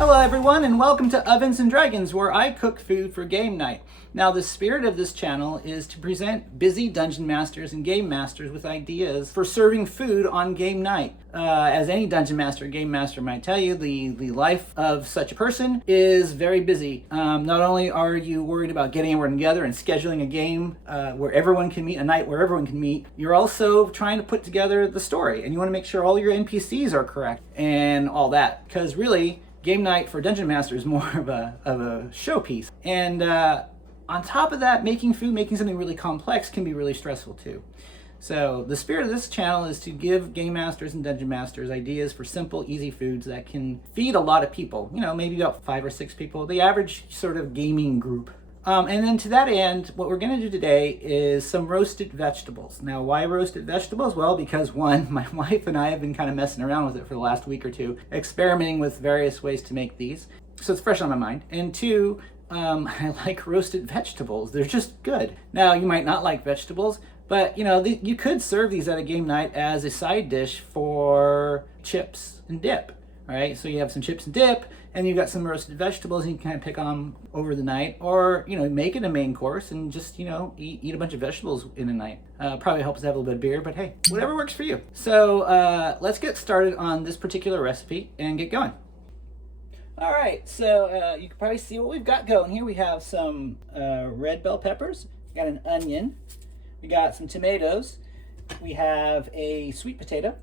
Hello everyone and welcome to Ovens and Dragons, where I cook food for game night. Now the spirit of this channel is to present busy dungeon masters and game masters with ideas for serving food on game night. As any dungeon master or game master might tell you, the life of such a person is very busy. Not only are you worried about getting everyone together and scheduling a game where everyone can meet, a night where everyone can meet, you're also trying to put together the story, and you want to make sure all your NPCs are correct and all that, because really game night for Dungeon Master is more of a showpiece. And on top of that, making food, making something really complex can be really stressful too. So the spirit of this channel is to give game masters and dungeon masters ideas for simple, easy foods that can feed a lot of people. You know, maybe about 5 or 6 people, the average sort of gaming group. And then to that end, what we're going to do today is some roasted vegetables. Now, why roasted vegetables? Well, because one, my wife and I have been kind of messing around with it for the last week or two, experimenting with various ways to make these. So it's fresh on my mind. And two, I like roasted vegetables. They're just good. Now, you might not like vegetables, but you know, you could serve these at a game night as a side dish for chips and dip. Right, so you have some chips and dip, and you've got some roasted vegetables, and you can kind of pick on over the night, or you know, make it a main course and just eat a bunch of vegetables in a night. Probably helps to have a little bit of beer, but hey, whatever works for you. So let's get started on this particular recipe and get going. All right, so you can probably see what we've got going here. We have some red bell peppers, we got an onion, we got some tomatoes, we have a sweet potato,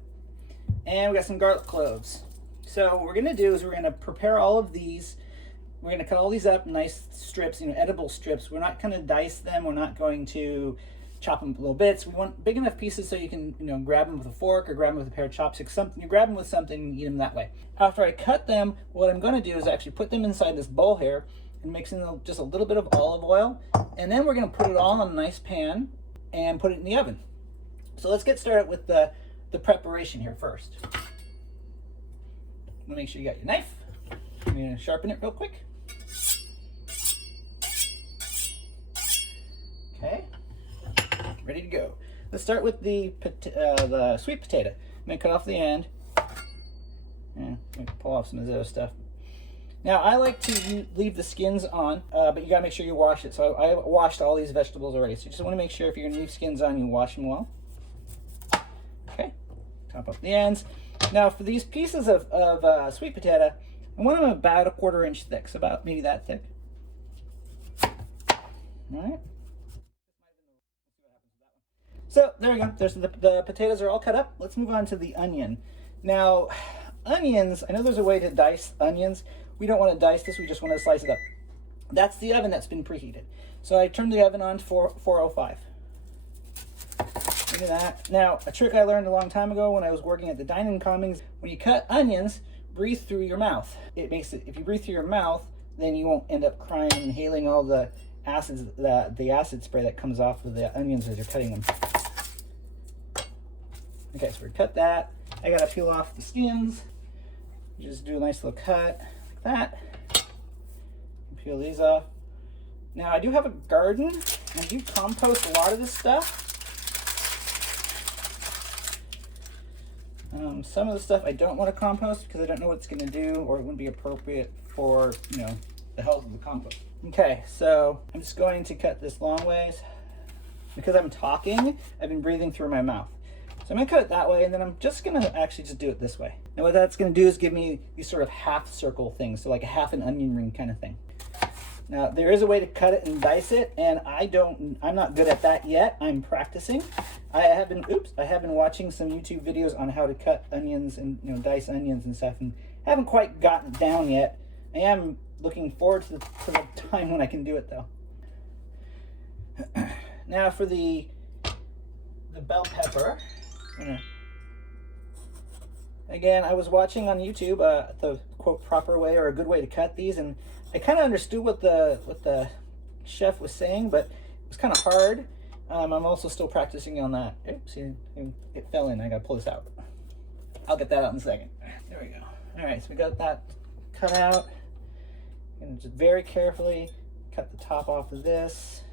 and we got some garlic cloves. So what we're going to do is we're going to prepare all of these. We're going to cut all these up in nice strips, edible strips. We're not going to dice them. We're not going to chop them into little bits. We want big enough pieces so you can, grab them with a fork or grab them with a pair of chopsticks. You grab them with something and eat them that way. After I cut them, what I'm going to do is actually put them inside this bowl here and mix in just a little bit of olive oil. And then we're going to put it all in a nice pan and put it in the oven. So let's get started with the preparation here first. Make sure you got your knife. I'm going to sharpen it real quick. Okay, ready to go. Let's start with the sweet potato. I'm going to cut off the end. I'm going to pull off some of this other stuff. Now, I like to leave the skins on, but you got to make sure you wash it. So I washed all these vegetables already. So you just want to make sure if you're going to leave skins on, you wash them well. Okay, top up the ends. Now for these pieces of sweet potato, I want them about 1/4 inch thick, so about maybe that thick. All right. So there we go. There's the potatoes are all cut up. Let's move on to the onion. Now, onions, I know there's a way to dice onions. We don't want to dice this, we just want to slice it up. That's the oven that's been preheated. So I turned the oven on to 405. Look at that. Now, a trick I learned a long time ago when I was working at the Dining Commons, when you cut onions, breathe through your mouth. It makes it, if you breathe through your mouth, then you won't end up crying and inhaling all the acids, the acid spray that comes off of the onions as you're cutting them. Okay, so we cut that. I gotta peel off the skins. Just do a nice little cut like that. Peel these off. Now, I do have a garden. I do compost a lot of this stuff. Some of the stuff I don't want to compost because I don't know what it's going to do, or it wouldn't be appropriate for, the health of the compost. Okay, so I'm just going to cut this long ways. Because I'm talking, I've been breathing through my mouth. So I'm going to cut it that way, and then I'm just going to actually just do it this way. Now what that's going to do is give me these sort of half circle things, so like a half an onion ring kind of thing. Now, there is a way to cut it and dice it, and I'm not good at that yet. I'm practicing. I have been watching some YouTube videos on how to cut onions and dice onions and stuff, and haven't quite gotten it down yet. I am looking forward to the time when I can do it, though. Now for the bell pepper. Again, I was watching on YouTube the quote proper way or a good way to cut these, and I kind of understood what the chef was saying, but it was kind of hard. I'm also still practicing on that. Oops, it fell in. I gotta pull this out. I'll get that out in a second. There we go. All right, so we got that cut out. And just very carefully cut the top off of this.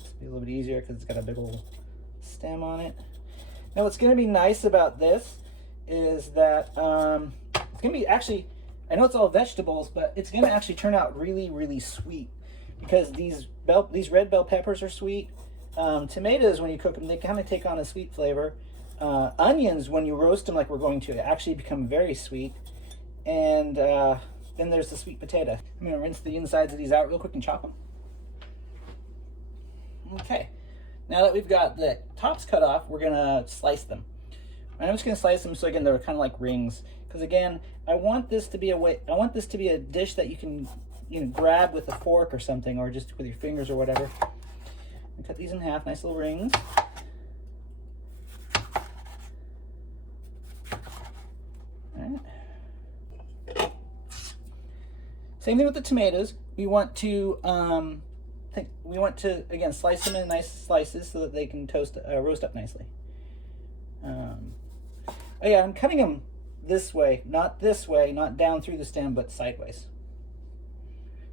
It's be a little bit easier because it's got a big old stem on it. Now, what's going to be nice about this is that it's going to be actually I know it's all vegetables, but it's gonna actually turn out really, really sweet because these red bell peppers are sweet. Tomatoes, when you cook them, they kind of take on a sweet flavor. Onions, when you roast them like we're going to, actually become very sweet. And then there's the sweet potato. I'm gonna rinse the insides of these out real quick and chop them. Okay, now that we've got the tops cut off, we're gonna slice them. I'm just gonna slice them so again they're kind of like rings. Because again, I want this to be a dish that you can grab with a fork or something, or just with your fingers or whatever. And cut these in half, nice little rings. All right. Same thing with the tomatoes. We want to again slice them in nice slices so that they can roast up nicely. Oh yeah, I'm cutting them this way, not down through the stem, but sideways.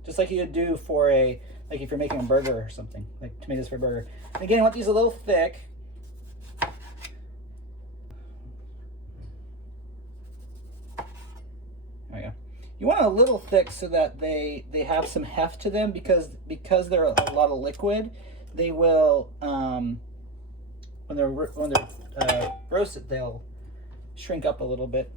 Just like you would do for like if you're making a burger or something, like tomatoes for a burger. And again, I want these a little thick. There we go. You want it a little thick so that they have some heft to them, because they're a lot of liquid. They will when they're roasted, they'll shrink up a little bit.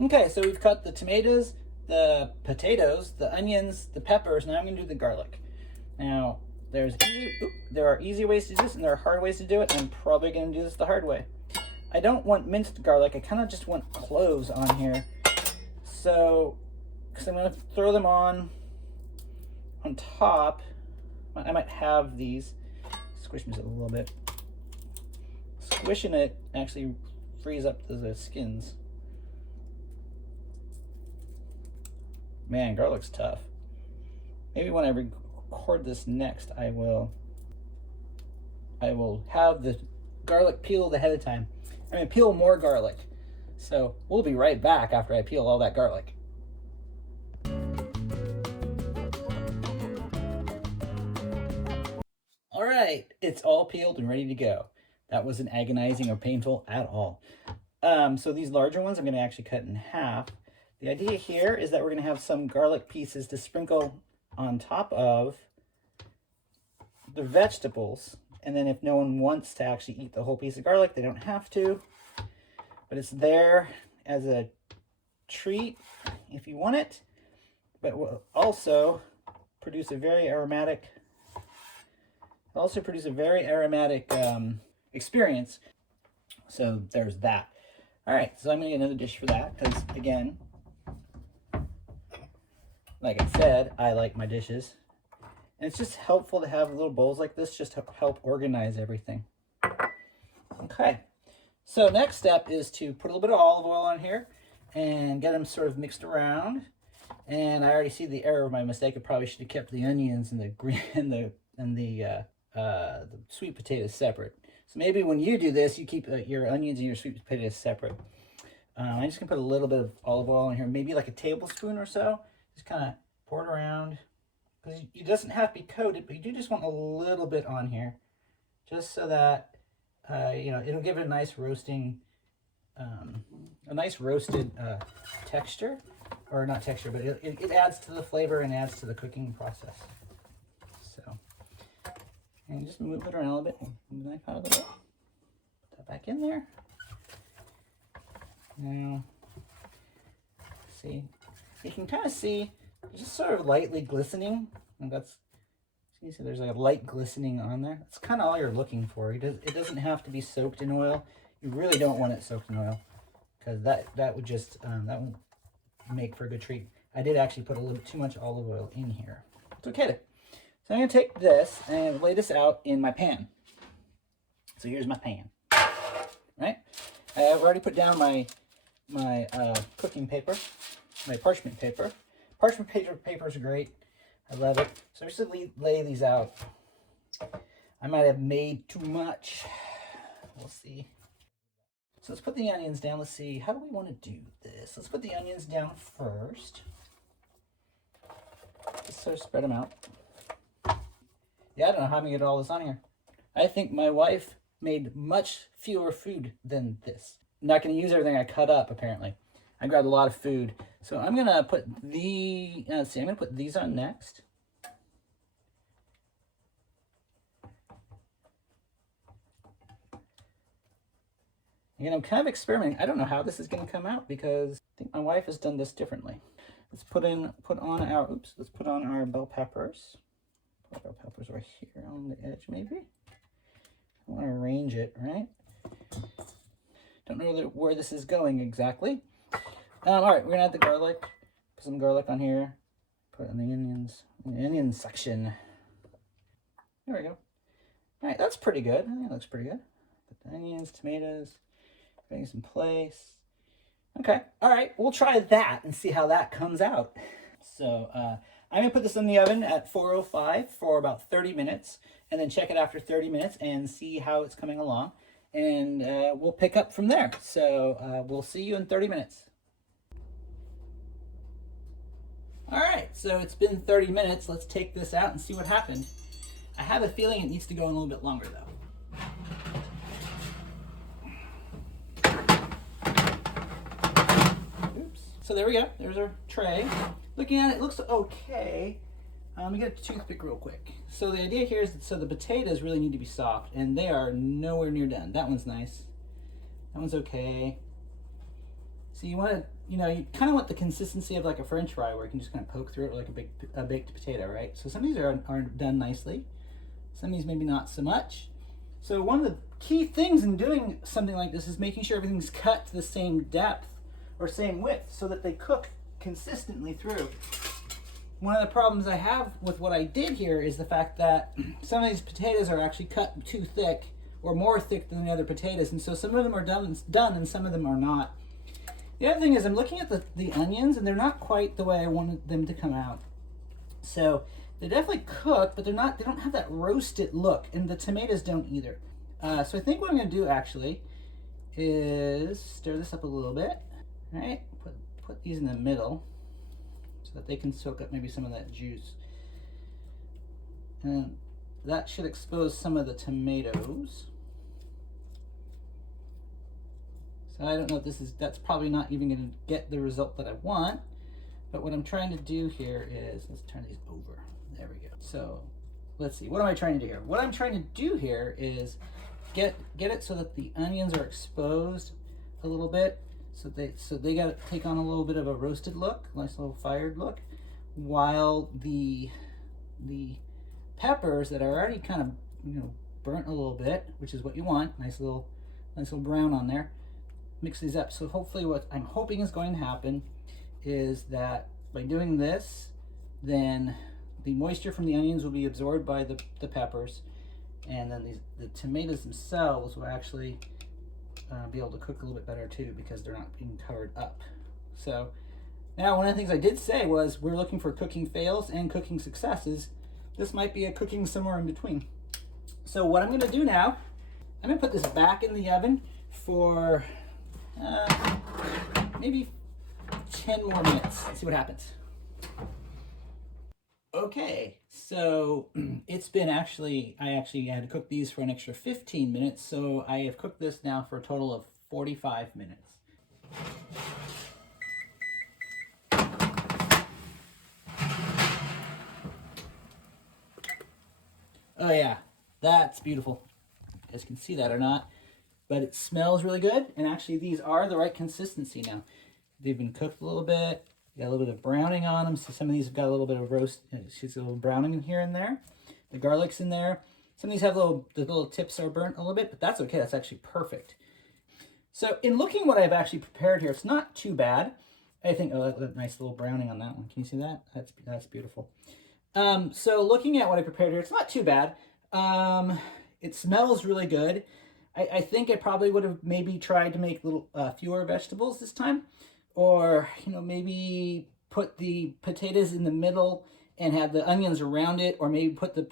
Okay, so we've cut the tomatoes, the potatoes, the onions, the peppers. Now I'm going to do the garlic. Now there are easy ways to do this and there are hard ways to do it. I'm probably going to do this the hard way. I don't want minced garlic. I kind of just want cloves on here. So, because I'm going to throw them on top. I might have these. Squish them a little bit. Squishing it actually frees up the skins. Man, garlic's tough. Maybe when I record this next, I will have the garlic peeled ahead of time. I'm gonna peel more garlic. So we'll be right back after I peel all that garlic. All right, it's all peeled and ready to go. That wasn't agonizing or painful at all. So these larger ones I'm gonna actually cut in half. The idea here is that we're going to have some garlic pieces to sprinkle on top of the vegetables. And then if no one wants to actually eat the whole piece of garlic, they don't have to. But it's there as a treat if you want it. But it will also produce a very aromatic, experience. So there's that. All right, so I'm going to get another dish for that because, again, like I said, I like my dishes. And it's just helpful to have little bowls like this just to help organize everything. Okay, so next step is to put a little bit of olive oil on here and get them sort of mixed around. And I already see the error of my mistake. I probably should have kept the onions and the green and the sweet potatoes separate. So maybe when you do this, you keep your onions and your sweet potatoes separate. I'm just gonna put a little bit of olive oil in here, maybe like a tablespoon or so. Just kind of pour it around, because it doesn't have to be coated, but you do just want a little bit on here, just so that it'll give it a nice roasting, roasted texture, or not texture, but it adds to the flavor and adds to the cooking process. So, and just move it around a little bit. Move the knife out a little bit. Put that back in there. Now, see, you can kind of see it's just sort of lightly glistening, and see, there's like a light glistening on there. That's kind of all you're looking for. It doesn't have to be soaked in oil. You really don't want it soaked in oil, because that would just that won't make for a good treat. I did actually put a little bit too much olive oil in here. It's okay though. So I'm gonna take this and lay this out in my pan. So here's my pan. Right? I've already put down my cooking paper, my parchment paper. Parchment paper is great. I love it. So I'm just going to lay these out. I might have made too much. We'll see. So let's put the onions down. Let's see. How do we want to do this? Let's put the onions down first. Just sort of spread them out. Yeah, I don't know how I'm going to get all this on here. I think my wife made much fewer food than this. I'm not going to use everything I cut up, apparently. I grabbed a lot of food. So I'm gonna put let's see, I'm gonna put these on next. Again, I'm kind of experimenting. I don't know how this is gonna come out because I think my wife has done this differently. Let's put on our bell peppers. Put our bell peppers right here on the edge, maybe. I want to arrange it, right? Don't know where this is going exactly. All right, we're gonna add the garlic. Put some garlic on here. Put in the onions, in the onion section. There we go. All right, that's pretty good. I think it looks pretty good. Put the onions, tomatoes, things in place. Okay, all right, we'll try that and see how that comes out. So I'm gonna put this in the oven at 405 for about 30 minutes and then check it after 30 minutes and see how it's coming along. And we'll pick up from there. So we'll see you in 30 minutes. All right, so it's been 30 minutes. Let's take this out and see what happened. I have a feeling it needs to go in a little bit longer though. So there we go. There's our tray. Looking at it, it looks okay. Let me get a toothpick real quick. So the idea here is that the potatoes really need to be soft, and they are nowhere near done. That one's nice. That one's okay. So you want to, you kind of want the consistency of like a French fry, where you can just kind of poke through it like a baked potato, right? So some of these are done nicely. Some of these maybe not so much. So one of the key things in doing something like this is making sure everything's cut to the same depth or same width so that they cook consistently through. One of the problems I have with what I did here is the fact that some of these potatoes are actually cut too thick or more thick than the other potatoes, and so some of them are done and some of them are not. The other thing is I'm looking at the onions and they're not quite the way I wanted them to come out. So they're definitely cooked, but they don't have that roasted look, and the tomatoes don't either. So I think what I'm gonna do actually is stir this up a little bit. All right, put these in the middle so that they can soak up maybe some of that juice. And that should expose some of the tomatoes. So I don't know if that's probably not even going to get the result that I want. But what I'm trying to do here is, let's turn these over. There we go. So let's see, what am I trying to do here? What I'm trying to do here is get it so that the onions are exposed a little bit. So they got to take on a little bit of a roasted look, nice little fired look, while the peppers that are already kind of burnt a little bit, which is what you want, nice little brown on there. Mix these up. So hopefully what I'm hoping is going to happen is that by doing this, then the moisture from the onions will be absorbed by the peppers, and then the tomatoes themselves will actually be able to cook a little bit better too, because they're not being covered up. So now, one of the things I did say was we're looking for cooking fails and cooking successes. This might be a cooking somewhere in between. So what I'm going to do now, I'm going to put this back in the oven for maybe 10 more minutes. Let's see what happens. Okay, so it's been I actually had to cook these for an extra 15 minutes, so I have cooked this now for a total of 45 minutes. Oh yeah, that's beautiful. You guys can see that or not, but it smells really good, and actually these are the right consistency now. They've been cooked a little bit. Got a little bit of browning on them, so some of these have got a little bit of roast, a little browning in here and there. The garlic's in there. Some of these have the little tips are burnt a little bit, but that's okay. That's actually perfect. So in looking what I've actually prepared here, it's not too bad. I think, oh, that nice little browning on that one. Can you see that? That's beautiful. So looking at what I prepared here, it's not too bad. It smells really good. I think I probably would have maybe tried to make fewer vegetables this time. Or, maybe put the potatoes in the middle and have the onions around it, or maybe put the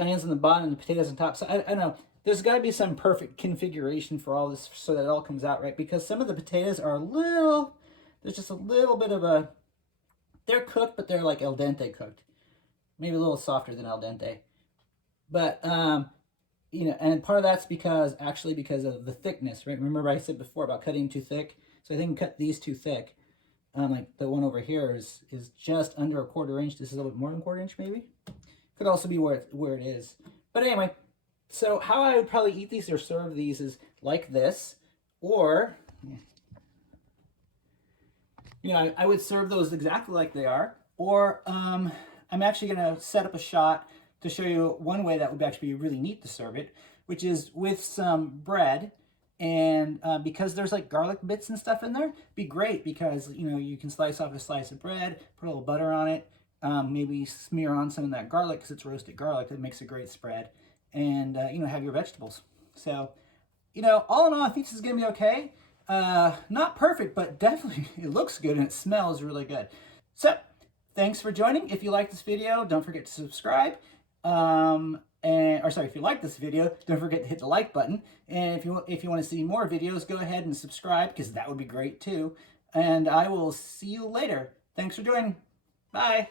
onions on the bottom and the potatoes on top. So I don't know. There's got to be some perfect configuration for all this so that it all comes out right. Because some of the potatoes are there's just a little bit of they're cooked, but they're like al dente cooked. Maybe a little softer than al dente. But, and part of that's because of the thickness, right? Remember I said before about cutting too thick? So I think cut these too thick. Like the one over here is just under a 1/4 inch. This is a little bit more than 1/4 inch maybe. Could also be where it is. But anyway, so how I would probably eat these or serve these is like this, or you know, I would serve those exactly like they are, or I'm actually going to set up a shot to show you one way that would actually be really neat to serve it, which is with some bread. And because there's like garlic bits and stuff in there, be great because, you know, you can slice off a slice of bread, put a little butter on it, maybe smear on some of that garlic because it's roasted garlic. It makes a great spread. And, you know, have your vegetables. So, you know, all in all, I think this is going to be okay. Not perfect, but definitely it looks good and it smells really good. So, thanks for joining. If you like this video, don't forget to subscribe. If you like this video, don't forget to hit the like button. And if you want to see more videos, go ahead and subscribe because that would be great too. And I will see you later. Thanks for joining. Bye.